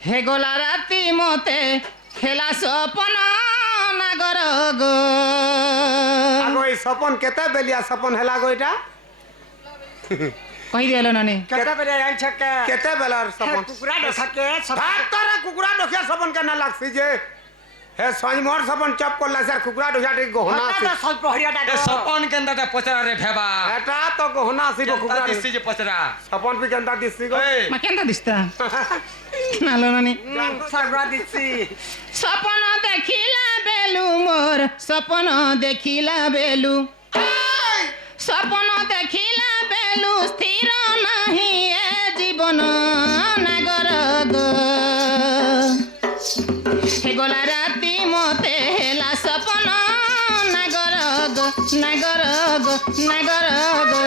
হে গোলা রাতি মতে খেলা সপন নাগর গো আগো এই সপন কেতে বেলিয়া সপন হেলা গো এটা কই দিল নানি কেতে বেলে আইছকে কেতে বেলার সপন কুকুরা দেখাকে ভাত তোরা কুকুরা ডকিয়া সপন কেনা লাগছি যে হে সঞ্জমর সপন চপ করলা স্যার কুকুরা ডকিয়া ঠিক গহনা আছে স্বল্প হরিয়াটা এ সপন কেন্দাটা পচরা রে ভেবা এটা তো গহনা আছে গো কুকুরা দিছি যে পচরা সপন পি কেনতা দিছি গো এই মা কেনটা দিস্তা নালো নানি সাগরা দিছি সপন দেখিলা বেলু মোর সপন দেখিলা বেলু সপন দেখিলা বেলু স্থির নাহি এ জীবন নাগর গো হে গোলা রাতি মতে হেলা সপন নাগর গো নাগর গো নাগর গো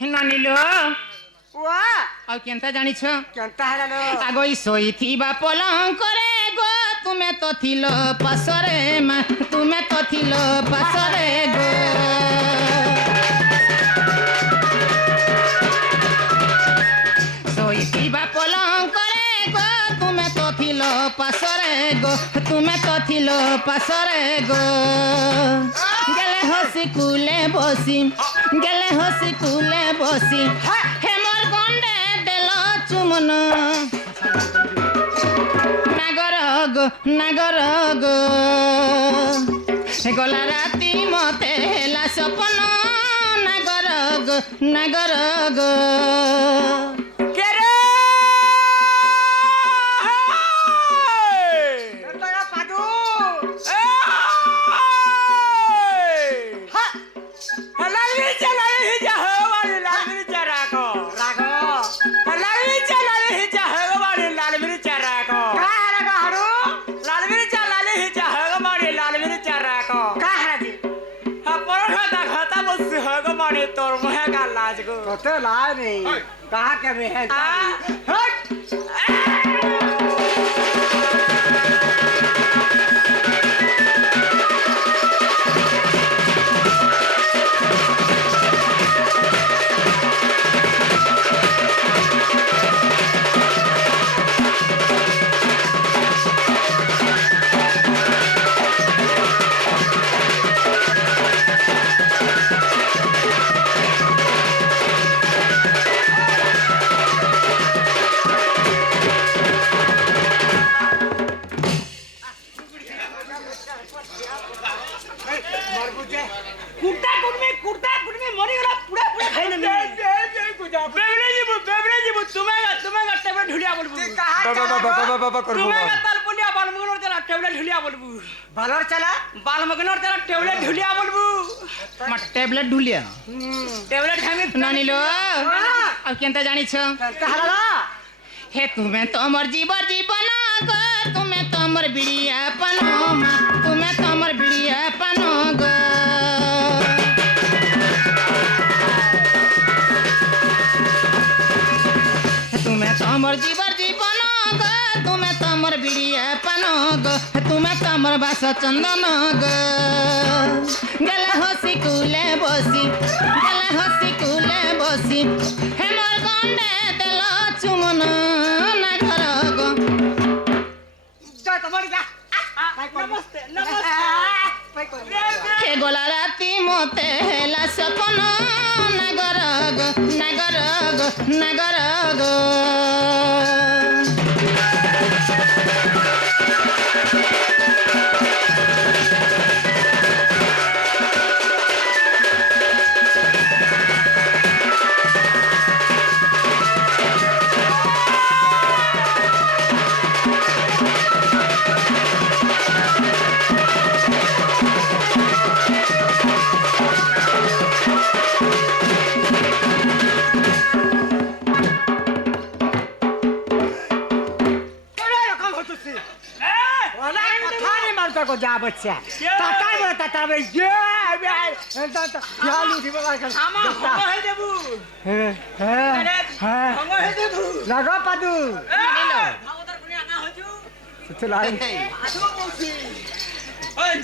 নানিলো ওয়া ଆଉ କେନ୍ତା ଜାଣିଛ কেনতা হেলালো ଆଗଇ ଶୋଇଥିବା ପଲଙ୍କରେ ଗୋ ତୁମେ ତ ଥିଲ ପାଶରେ ମା ତୁମେ ତ ଥିଲ ପାଶରେ ଗୋ ଶୋଇଥିବା ପଲଙ୍କରେ ଗୋ ତୁମେ ତ ଥିଲ ପାଶରେ ଗୋ ତୁମେ ତ ଥିଲ ପାଶରେ ଗୋ গেলে হসি কুলে বসি গেলে হসি কুলে বসি হেমর গন্ডে দেল চুমন নাগর গো নাগর গো গলা রাতি মতে হেলা সপন নাগর গো নাগর গো কে রে কেনতা পাদু লালি চালাই যা হওয়ারে লালি চারাকো রাগো লালি চালাই যা হওয়ারে লালি চারাকো কাহারা কাহারু লালি চালাই যা হওয়ারে লালি চারাকো কাহারা দি পরখতা খতা বস হগমানে তোর মহে গালাজ গো কত লাই নেই কাহা কে মেহে হট কুর্তা কুর্মি মরি গলা পুরা পুরা খাই না বেবরে জিবু তুমি টেবলে ঢুলিয়া বলবু বাবা করবো তুমি তাল পুলিয়া বালমগনর তেলা টেবলে ঢুলিয়া বলবু ভালর চালা বালমগনর তেলা টেবলে ঢুলিয়া বলবু মা ট্যাবলেট ঢুলিয়া টেবলে খামি নানিলো ଆଉ କେନ୍ତା ଜାଣିଛ কাহারা হে তুমে তোমার জীবন গো তুমে তোমার বিড়িয়া পান মা তুমে তোমার বিড়িয়া পান গো তুমে তোমার জীবন গো তুমে তোমার বিড়িয়া পান গো তুমে তোমার বাস চন্দন গো গেলে হসি কুলে বসি গেলে হসি কুলে বসি হেমর গন্ডে দেল চুমন নাগর গো জয় তোমার যা নমস্তে নমস্তে হে গোলা রাতি মতে হেলা সপন নাগর গো নাগর গো নাগর গো আর তো যা বাচ্চা তাকাই বলে তাকাবে যে আমার ভঙ্গ হয়ে যাবো হ্যাঁ হ্যাঁ ভঙ্গ হয়ে যাবো লাগা পাদু ভাগদার কোনি আনা হজু চলাই আদু বলছি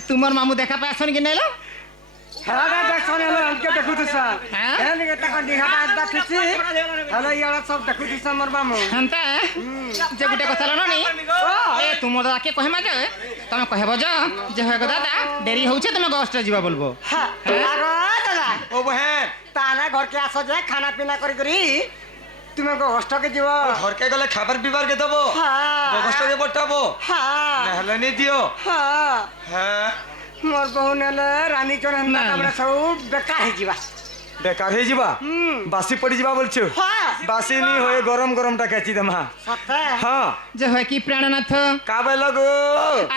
তোমার মামু দেখা পায় আসন কি নাইলো হ্যাঁ দেখছন হলো আজকে দেখুছিস হ্যাঁ? হ্যাঁ নিকে টাকা দিহাটা আড্ডা খেছি হলো ইয়ারা সব দেখুছিস আমার মামু হেন্তা যে গোটে কথা লনি এ তুমর দাদাকে কহেমা যে তুমি কহেব যে হয়ে দাদা দেরি হচ্ছে তুমি গস্ট ଯିବା বলবো হ্যাঁ আগো দাদা ও বহেন তানা ঘরকে আসো যে খানা পিনা করি করি তুমি হোস্টকে যাব ঘরকে গলে খাবার বিবার কে দেবো হ্যাঁ বগস্টকে পটাবো হ্যাঁ নহলে নি দিও হ্যাঁ হ্যাঁ মোর বহু নেলে রানী চরণ না, তারপরে না। সব বেকার হয়ে যাবা বেকার হয়ে যাবা বাসি পড়ি যাবা বলছো হ্যাঁ বাসি নি হয়ে গরম গরমটা খেচি দেমা সত্যি হ্যাঁ যে হয় কি প্রাণনাথ কাবে লগো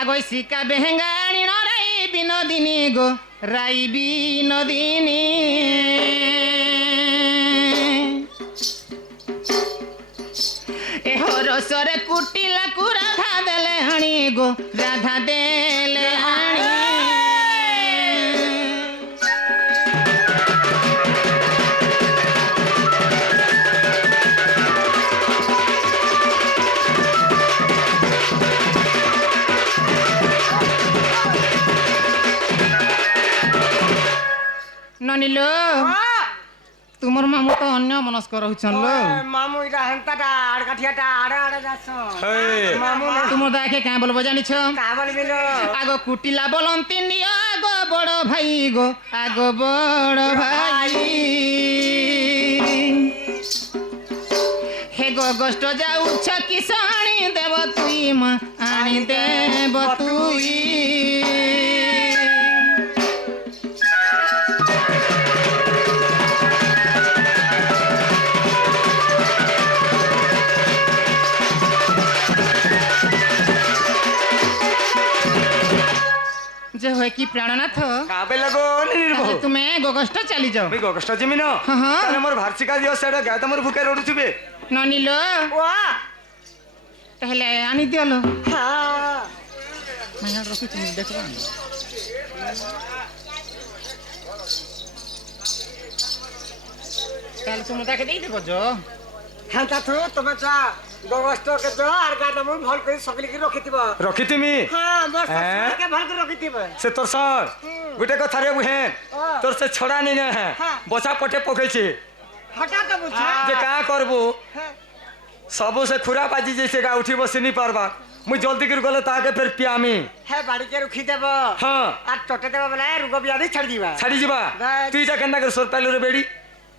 আগৈ শিকা বেহেঙ্গাণী নরাই বিনোদিনী গো রাই বিনোদিনী এ হরসরে কুটিলা কু রাধা দেলে হাণী গো রাধা দেলে হাণী ননিলো তোমার মামু তো অন্য মনস্ক রহুছন লো মামু এটা হেন্তাটা আর কাঠিয়াটা আড়ে আড়ে যাচ্ছ হেই মামু না তোমার দাকে কাঁ বলবো জানিছ কা বলবিল আগ কুটিলা বলন্তি নিও আগ বড় ভাই গো আগ বড় ভাই হে গো গোষ্ঠ যাউছ কিস আনি দেব তুই মা আনি দেব তুই যে হয় কি প্রাণনাথ কাবে লগো নির্ভো তুমি গোগষ্ট চালি যাও আমি গগস্ট জিমি না হ্যাঁ, হ্যাঁ। তাহলে মোর ভার্সিকা দিও সেটা গায় তোমার ভুকে রড়ুছিবে ননিল ও তাহলে আনি দিওলো হ্যাঁ মাইয়া রখি তুমি দেখবা তাহলে তুমি তাকে দিয়ে দেবো যো হেন্তা তো তুমি চা গগষ্টকে যা আর গাটা মু ভাল করে সকলিকে রখিতিব রখি তুমি হ্যাঁ বস হ্যাঁ? সকলিকে ভাল করে রখিতিব সে তোর সর গোটে কথা রে বুহেন হ্যাঁ। তোর সে ছড়া নি না হ্যাঁ। বসা পটে পকেছে হঠাৎ বুঝা যে কা করবো হ্যাঁ সবু সে খুরা বাজি যাইছে গা উঠি বসি নি পারবা মুই জলদি করে গলে তাকে ফের পিয়ামি হ্যাঁ বাড়িতে রুখি দেব হ্যাঁ আর চটে দেব বলে রোগ ব্যাধি ছাড়ি দিবা ছাড়ি যাবা বাস। তুই যা কেন্না করে সর পাইলু রে বেড়ি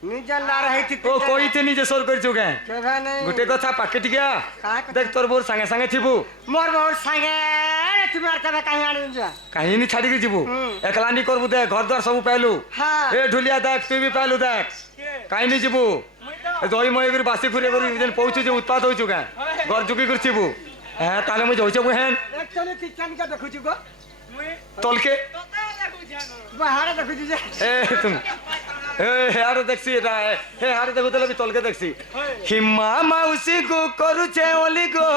নিজে লার হইতি ও কইতে নিজে সর করছু কে কেভা নাই গোটে কথা পাকে টিকা কা কথা? দেখ তোর বোর সাঙ্গে সাঙ্গে থিবু মোর বহুত সাঙ্গে তুমি আর কেবে কাহি আনি যা কাহিনী ছাড়িকি যাবু হুম। একলান্ডি করবু দেখ ঘর দ্বার সবু পাইলু হ্যাঁ এ ঢুলিয়া দেখ তুই বি পাইলু দেখ কাহিনী যাবু দই মই করে বাসি ফুরে করে যেন পৌঁছু যে উৎপাদ হইছু কে ঘর জুকি করছিবু হ্যাঁ তাহলে মুই যাইছে বুহেন একচুয়ালি কিচানিকা দেখুছি গো তলকে বাহারে দেখুছি যে এ তুমি এ হারে দেখছি এটা হে হারে দেখো তাহলে আমি তলকে দেখছি হিমা মাউসি গো করুছে অলি গো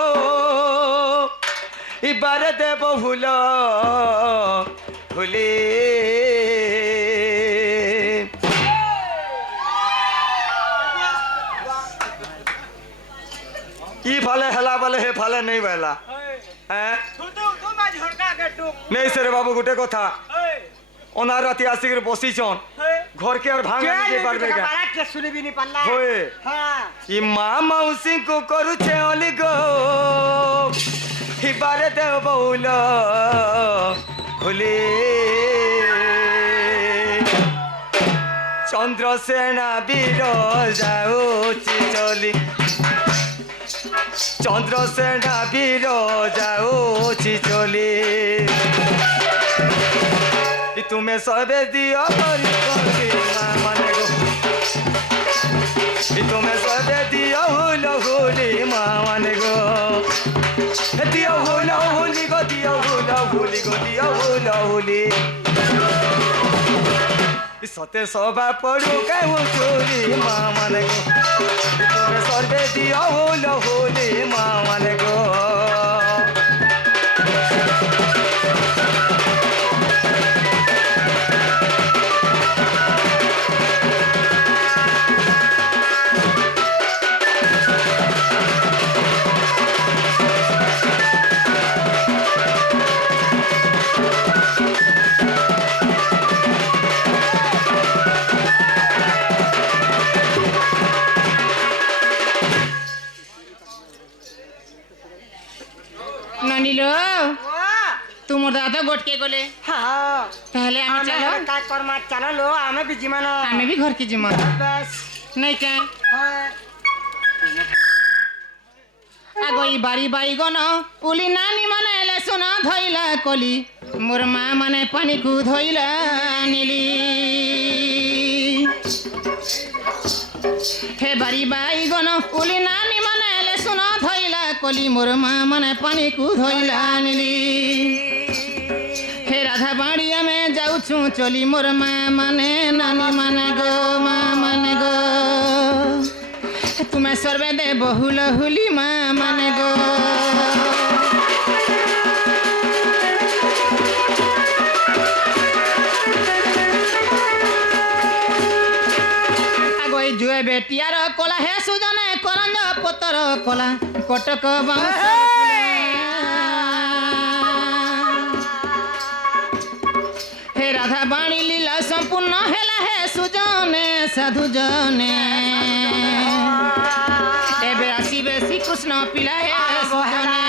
ইবারে দেব ভুল ভুলি ই ফালে হেলা বলে হে ফালে নেই বেলা হ্যাঁ নেই সে রে বাবু গোটে কথা ওনার রাতে আসিকি বসিছন ঘরকে আর ভাঙা দিতে পারবে কে কে শুনিবি নি পাল্লা হয়ে হ্যাঁ ই মা মাউসি কো করুছে অলি গো হিবারে দেব বউল ভুলি চন্দ্রসেনা বীর যাউছি চলি চন্দ্রসেনা বীর যাউছি চলি তুমি সবে দিও করি মানে গো তুমি সবে দিও হুলো হুলি মা মানে গো দিও হুলো হুলি গো দিও হুলো হুলি গো দিও হুলো হুলি সতে সবা পড়ু কেউ চুরি মা মানে গো তুমি সবে দিও হুলো হুলি মা মানে গো গোটকে গলে হ্যাঁ তাহলে আমি আমি চলো কাজ কর্মা চালালো আমি বি জিমান আমি भी घर की जिम्मा बस नहीं क्या হ্যাঁ আগই বাড়ি বাইগন উলি নানি মানে এলে সোনা ধইলা কলি মোর মা মানে পানি কু ধইলা নিলি হে বাড়ি বাইগন উলি নানি মানে এলে সোনা ধইলা কলি মোর মা মানে পানি কু ধইলা নিলি হে রাধা বাড়ি আমি যাউছু চলি মোর মা মানে নানি মানে গো মা মানে গো তুমি সর্বে দে বহুল হুলি মা মানে গো আগই জুয়ে বেটিয়ার কলা হে সুজনে করঞ্জ পতর কলা কটক বাউঁশ হে রাধা বাণী লীলা সম্পূর্ণ হেলা হে সুজনে সাধু জনে এবে আসিবে শ্রীকৃষ্ণ পিলা হে সুজনে